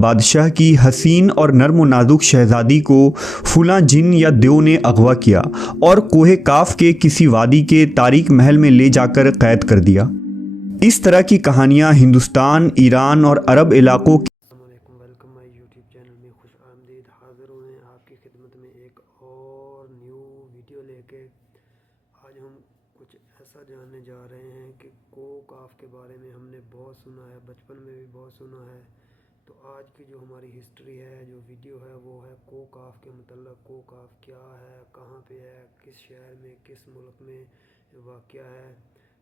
بادشاہ کی حسین اور نرم و نازک شہزادی کو فلاں جن یا دیو نے اغوا کیا اور کوہ کاف کے کسی وادی کے تاریک محل میں لے جا کر قید کر دیا۔ اس طرح کی کہانیاں ہندوستان، ایران اور عرب علاقوں کی السلام علیکم، ویلکم مائی یوٹیوب چینل میں خوش آمدید۔ حاضر ہوئے ہیں آپ کی خدمت میں ایک اور نیو ویڈیو لے کے۔ آج ہم کچھ ایسا جاننے جا رہے ہیں کہ کوہ کاف کے بارے میں ہم نے بہت سنا ہے، بچپن میں بھی بہت سنا ہے۔ تو آج کی جو ہماری ہسٹری ہے، جو ویڈیو ہے، وہ ہے کوہ کاف کے متعلق۔ کوہ کاف کیا ہے، کہاں پہ ہے، کس شہر میں، کس ملک میں واقع ہے۔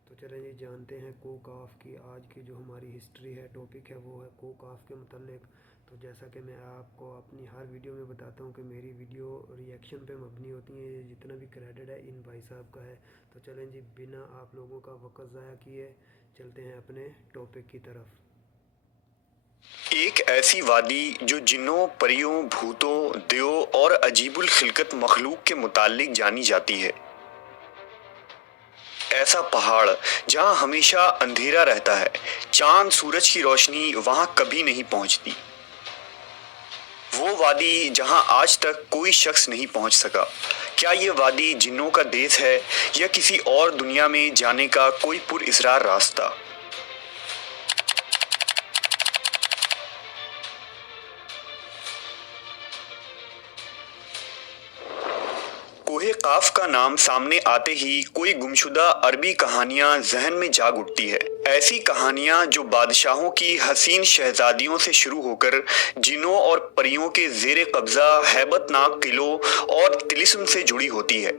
تو چلیں جی جانتے ہیں کوہ کاف کی آج کی جو ہماری ہسٹری ہے، ٹاپک ہے، وہ ہے کوہ کاف کے متعلق۔ تو جیسا کہ میں آپ کو اپنی ہر ویڈیو میں بتاتا ہوں کہ میری ویڈیو ریئیکشن پہ مبنی ہوتی ہیں، جتنا بھی کریڈٹ ہے ان بھائی صاحب کا ہے۔ تو چلیں جی بنا آپ لوگوں کا وقت ضائع کیے چلتے ہیں اپنے ٹاپک کی طرف۔ ایک ایسی وادی جو جنوں، پریوں، بھوتوں، دیو اور عجیب الخلقت مخلوق کے متعلق جانی جاتی ہے۔ ایسا پہاڑ جہاں ہمیشہ اندھیرا رہتا ہے، چاند سورج کی روشنی وہاں کبھی نہیں پہنچتی۔ وہ وادی جہاں آج تک کوئی شخص نہیں پہنچ سکا۔ کیا یہ وادی جنوں کا دیس ہے یا کسی اور دنیا میں جانے کا کوئی پراسرار راستہ؟ کوہ کاف کا نام سامنے آتے ہی کوئی گمشدہ عربی کہانیاں ذہن میں جاگ اٹھتی ہے۔ ایسی کہانیاں جو بادشاہوں کی حسین شہزادیوں سے شروع ہو کر جنوں اور پریوں کے زیر قبضہ ہیبت ناک قلعوں اور طلسم سے جڑی ہوتی ہے۔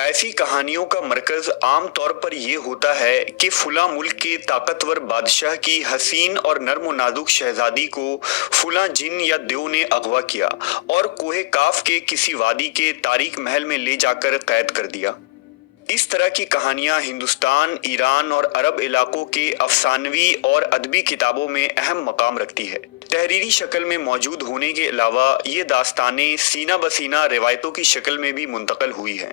ایسی کہانیوں کا مرکز عام طور پر یہ ہوتا ہے کہ فلاں ملک کے طاقتور بادشاہ کی حسین اور نرم و نازک شہزادی کو فلاں جن یا دیو نے اغوا کیا اور کوہ کاف کے کسی وادی کے تاریک محل میں لے جا کر قید کر دیا۔ اس طرح کی کہانیاں ہندوستان، ایران اور عرب علاقوں کے افسانوی اور ادبی کتابوں میں اہم مقام رکھتی ہے۔ تحریری شکل میں موجود ہونے کے علاوہ یہ داستانیں سینہ بسینہ روایتوں کی شکل میں بھی منتقل ہوئی ہیں۔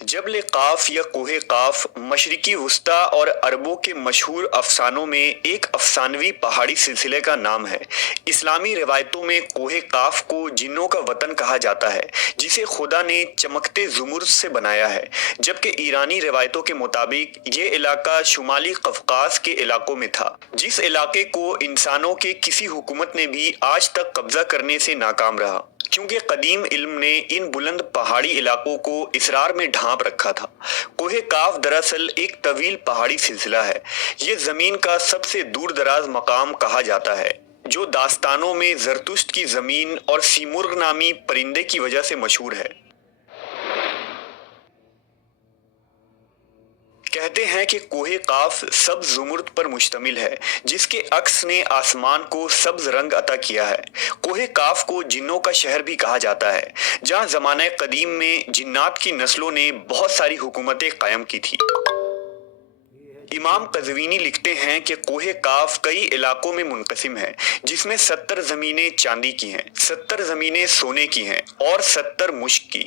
جبل قاف یا کوہ قاف مشرقی وسطیٰ اور عربوں کے مشہور افسانوں میں ایک افسانوی پہاڑی سلسلے کا نام ہے۔ اسلامی روایتوں میں کوہ قاف کو جنوں کا وطن کہا جاتا ہے جسے خدا نے چمکتے زمرد سے بنایا ہے، جبکہ ایرانی روایتوں کے مطابق یہ علاقہ شمالی قفقاز کے علاقوں میں تھا، جس علاقے کو انسانوں کے کسی حکومت نے بھی آج تک قبضہ کرنے سے ناکام رہا، کیونکہ قدیم علم نے ان بلند پہاڑی علاقوں کو اسرار میں ڈھانپ رکھا تھا۔ کوہ کاف دراصل ایک طویل پہاڑی سلسلہ ہے۔ یہ زمین کا سب سے دور دراز مقام کہا جاتا ہے، جو داستانوں میں زرتشت کی زمین اور سیمرغ نامی پرندے کی وجہ سے مشہور ہے۔ کہتے ہیں کہ کوہ قاف سبز زمرد پر مشتمل ہے، جس کے عکس نے آسمان کو سبز رنگ عطا کیا ہے۔ کوہ قاف کو جنوں کا شہر بھی کہا جاتا ہے، جہاں زمانہ قدیم میں جنات کی نسلوں نے بہت ساری حکومتیں قائم کی تھی۔ امام قزوینی لکھتے ہیں کہ کوہ کاف کئی علاقوں میں منقسم ہے، جس میں 70 زمینیں چاندی کی ہیں، 70 زمینیں سونے کی ہیں اور 70 مشک کی۔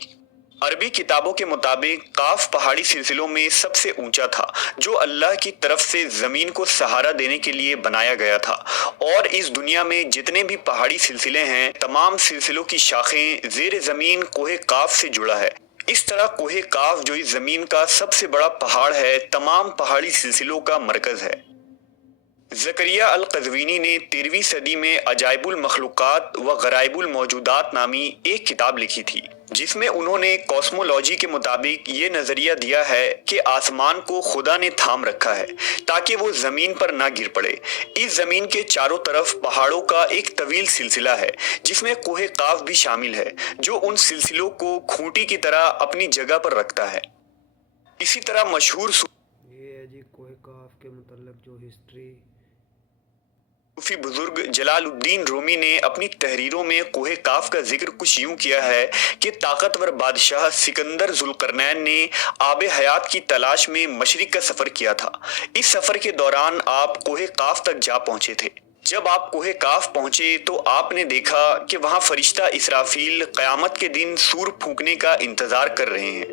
عربی کتابوں کے مطابق قاف پہاڑی سلسلوں میں سب سے اونچا تھا، جو اللہ کی طرف سے زمین کو سہارا دینے کے لیے بنایا گیا تھا، اور اس دنیا میں جتنے بھی پہاڑی سلسلے ہیں، تمام سلسلوں کی شاخیں زیر زمین کوہ کاف سے جڑا ہے۔ اس طرح کوہ کاف جو اس زمین کا سب سے بڑا پہاڑ ہے، تمام پہاڑی سلسلوں کا مرکز ہے۔ زکریا القزوینی نے 13ویں صدی میں عجائب المخلوقات و غرائب الموجودات نامی ایک کتاب لکھی تھی، جس میں انہوں نے کوسمولوجی کے مطابق یہ نظریہ دیا ہے کہ آسمان کو خدا نے تھام رکھا ہے تاکہ وہ زمین پر نہ گر پڑے۔ اس زمین کے چاروں طرف پہاڑوں کا ایک طویل سلسلہ ہے، جس میں کوہ قاف بھی شامل ہے، جو ان سلسلوں کو کھوٹی کی طرح اپنی جگہ پر رکھتا ہے۔ اسی طرح مشہور یہ ہے جی کوہ کاف کے متعلق جو ہسٹری۔ صوفی بزرگ جلال الدین رومی نے اپنی تحریروں میں کوہ کاف کا ذکر کچھ یوں کیا ہے کہ طاقتور بادشاہ سکندر ذوالقرنین نے آب حیات کی تلاش میں مشرق کا سفر کیا تھا۔ اس سفر کے دوران آپ کوہ کاف تک جا پہنچے تھے۔ جب آپ کوہ کاف پہنچے تو آپ نے دیکھا کہ وہاں فرشتہ اسرافیل قیامت کے دن سور پھونکنے کا انتظار کر رہے ہیں۔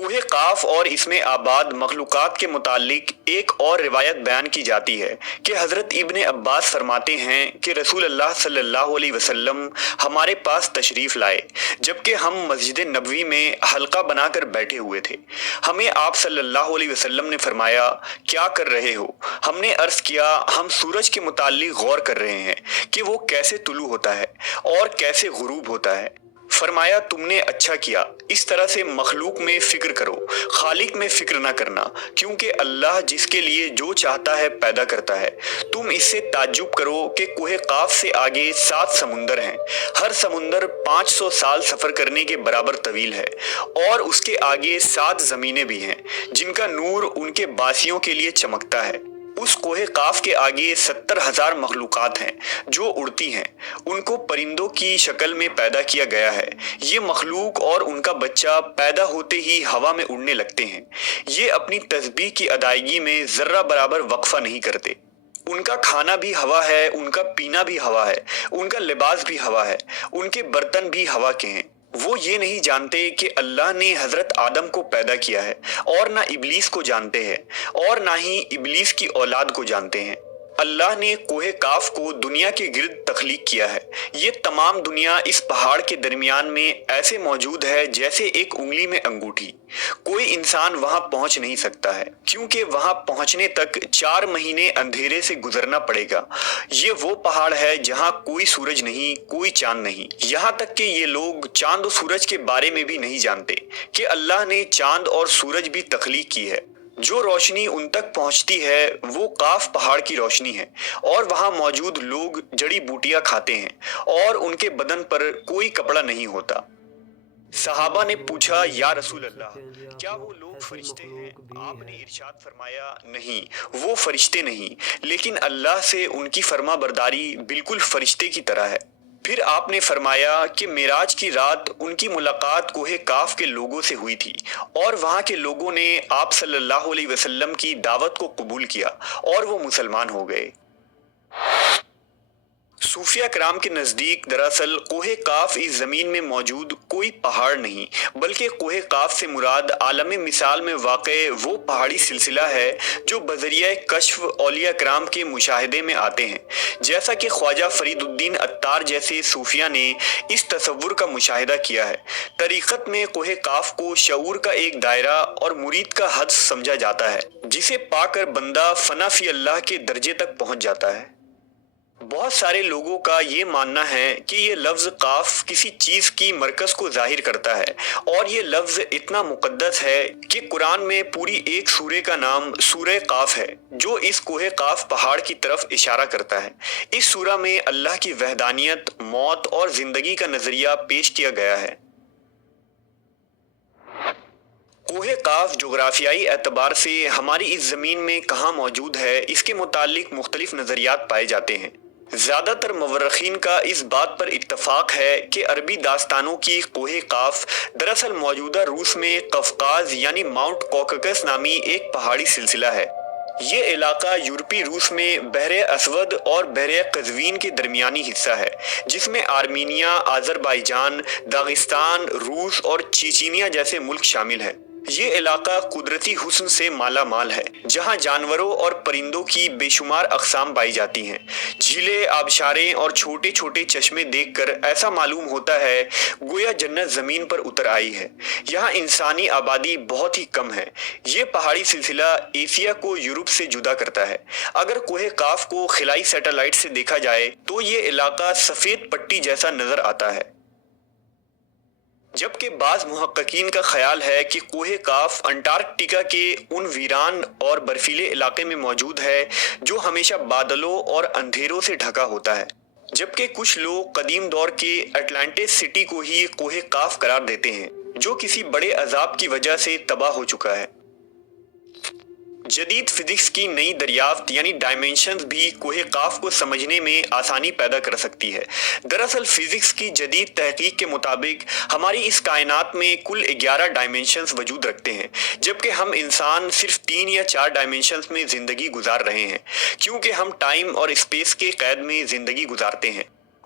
کوہ قاف اور اس میں آباد مخلوقات کے متعلق ایک اور روایت بیان کی جاتی ہے کہ حضرت ابن عباس فرماتے ہیں کہ رسول اللہ صلی اللہ علیہ وسلم ہمارے پاس تشریف لائے جبکہ ہم مسجد نبوی میں حلقہ بنا کر بیٹھے ہوئے تھے۔ ہمیں آپ صلی اللہ علیہ وسلم نے فرمایا، کیا کر رہے ہو؟ ہم نے عرض کیا، ہم سورج کے متعلق غور کر رہے ہیں کہ وہ کیسے طلوع ہوتا ہے اور کیسے غروب ہوتا ہے۔ فرمایا، تم نے اچھا کیا، اس طرح سے مخلوق میں فکر کرو، خالق میں فکر نہ کرنا، کیونکہ اللہ جس کے لیے جو چاہتا ہے پیدا کرتا ہے۔ تم اس سے تعجب کرو کہ کوہ قاف سے آگے 7 سمندر ہیں، ہر سمندر 500 سال سفر کرنے کے برابر طویل ہے، اور اس کے آگے 7 زمینیں بھی ہیں جن کا نور ان کے باسیوں کے لیے چمکتا ہے۔ اس کوہ قاف کے آگے 70,000 مخلوقات ہیں جو اڑتی ہیں، ان کو پرندوں کی شکل میں پیدا کیا گیا ہے۔ یہ مخلوق اور ان کا بچہ پیدا ہوتے ہی ہوا میں اڑنے لگتے ہیں۔ یہ اپنی تسبیح کی ادائیگی میں ذرہ برابر وقفہ نہیں کرتے۔ ان کا کھانا بھی ہوا ہے، ان کا پینا بھی ہوا ہے، ان کا لباس بھی ہوا ہے، ان کے برتن بھی ہوا کے ہیں۔ وہ یہ نہیں جانتے کہ اللہ نے حضرت آدم کو پیدا کیا ہے، اور نہ ابلیس کو جانتے ہیں، اور نہ ہی ابلیس کی اولاد کو جانتے ہیں۔ اللہ نے کوہ قاف کو دنیا کے گرد تخلیق کیا ہے۔ یہ تمام دنیا اس پہاڑ کے درمیان میں ایسے موجود ہے جیسے ایک انگلی میں انگوٹھی۔ کوئی انسان وہاں پہنچ نہیں سکتا ہے، کیونکہ وہاں پہنچنے تک 4 مہینے اندھیرے سے گزرنا پڑے گا۔ یہ وہ پہاڑ ہے جہاں کوئی سورج نہیں، کوئی چاند نہیں۔ یہاں تک کہ یہ لوگ چاند و سورج کے بارے میں بھی نہیں جانتے کہ اللہ نے چاند اور سورج بھی تخلیق کی ہے۔ جو روشنی ان تک پہنچتی ہے وہ قاف پہاڑ کی روشنی ہے، اور وہاں موجود لوگ جڑی بوٹیاں کھاتے ہیں، اور ان کے بدن پر کوئی کپڑا نہیں ہوتا۔ صحابہ نے پوچھا، یا رسول اللہ، کیا وہ لوگ فرشتے ہیں؟ آپ نے ارشاد فرمایا، نہیں، وہ فرشتے نہیں، لیکن اللہ سے ان کی فرما برداری بالکل فرشتے کی طرح ہے۔ پھر آپ نے فرمایا کہ معراج کی رات ان کی ملاقات کوہ قاف کے لوگوں سے ہوئی تھی، اور وہاں کے لوگوں نے آپ صلی اللہ علیہ وسلم کی دعوت کو قبول کیا اور وہ مسلمان ہو گئے۔ صوفیہ کرام کے نزدیک دراصل کوہ قاف اس زمین میں موجود کوئی پہاڑ نہیں، بلکہ کوہ قاف سے مراد عالم مثال میں واقع وہ پہاڑی سلسلہ ہے جو بذریعہ کشف اولیاء کرام کے مشاہدے میں آتے ہیں، جیسا کہ خواجہ فرید الدین عطار جیسے صوفیہ نے اس تصور کا مشاہدہ کیا ہے۔ طریقت میں کوہ قاف کو شعور کا ایک دائرہ اور مرید کا حد سمجھا جاتا ہے، جسے پا کر بندہ فنا فی اللہ کے درجے تک پہنچ جاتا ہے۔ بہت سارے لوگوں کا یہ ماننا ہے کہ یہ لفظ قاف کسی چیز کی مرکز کو ظاہر کرتا ہے، اور یہ لفظ اتنا مقدس ہے کہ قرآن میں پوری ایک سورہ کا نام سورہ قاف ہے جو اس کوہ قاف پہاڑ کی طرف اشارہ کرتا ہے۔ اس سورہ میں اللہ کی وحدانیت، موت اور زندگی کا نظریہ پیش کیا گیا ہے۔ کوہ قاف جغرافیائی اعتبار سے ہماری اس زمین میں کہاں موجود ہے، اس کے متعلق مختلف نظریات پائے جاتے ہیں۔ زیادہ تر مورخین کا اس بات پر اتفاق ہے کہ عربی داستانوں کی کوہ قاف دراصل موجودہ روس میں قفقاز یعنی ماؤنٹ کوککس نامی ایک پہاڑی سلسلہ ہے۔ یہ علاقہ یورپی روس میں بحر اسود اور بحر قزوین کے درمیانی حصہ ہے، جس میں آرمینیا، آذربائیجان، داغستان، روس اور چیچینیا جیسے ملک شامل ہیں۔ یہ علاقہ قدرتی حسن سے مالا مال ہے، جہاں جانوروں اور پرندوں کی بے شمار اقسام پائی جاتی ہیں۔ جھیلیں، آبشاریں اور چھوٹے چھوٹے چشمے دیکھ کر ایسا معلوم ہوتا ہے گویا جنت زمین پر اتر آئی ہے۔ یہاں انسانی آبادی بہت ہی کم ہے۔ یہ پہاڑی سلسلہ ایشیا کو یورپ سے جدا کرتا ہے۔ اگر کوہ قاف کو خلائی سیٹلائٹ سے دیکھا جائے تو یہ علاقہ سفید پٹی جیسا نظر آتا ہے، جبکہ بعض محققین کا خیال ہے کہ کوہ قاف انٹارکٹیکا کے ان ویران اور برفیلے علاقے میں موجود ہے جو ہمیشہ بادلوں اور اندھیروں سے ڈھکا ہوتا ہے، جبکہ کچھ لوگ قدیم دور کے اٹلانٹس سٹی کو ہی کوہ قاف قرار دیتے ہیں جو کسی بڑے عذاب کی وجہ سے تباہ ہو چکا ہے۔ جدید فزکس کی نئی دریافت یعنی ڈائمینشنز بھی کوہ قاف کو سمجھنے میں آسانی پیدا کر سکتی ہے۔ دراصل فزکس کی جدید تحقیق کے مطابق ہماری اس کائنات میں کل 11 ڈائمینشنز وجود رکھتے ہیں، جبکہ ہم انسان صرف 3 یا 4 ڈائمینشنز میں زندگی گزار رہے ہیں، کیونکہ ہم ٹائم اور اسپیس کے قید میں زندگی گزارتے ہیں۔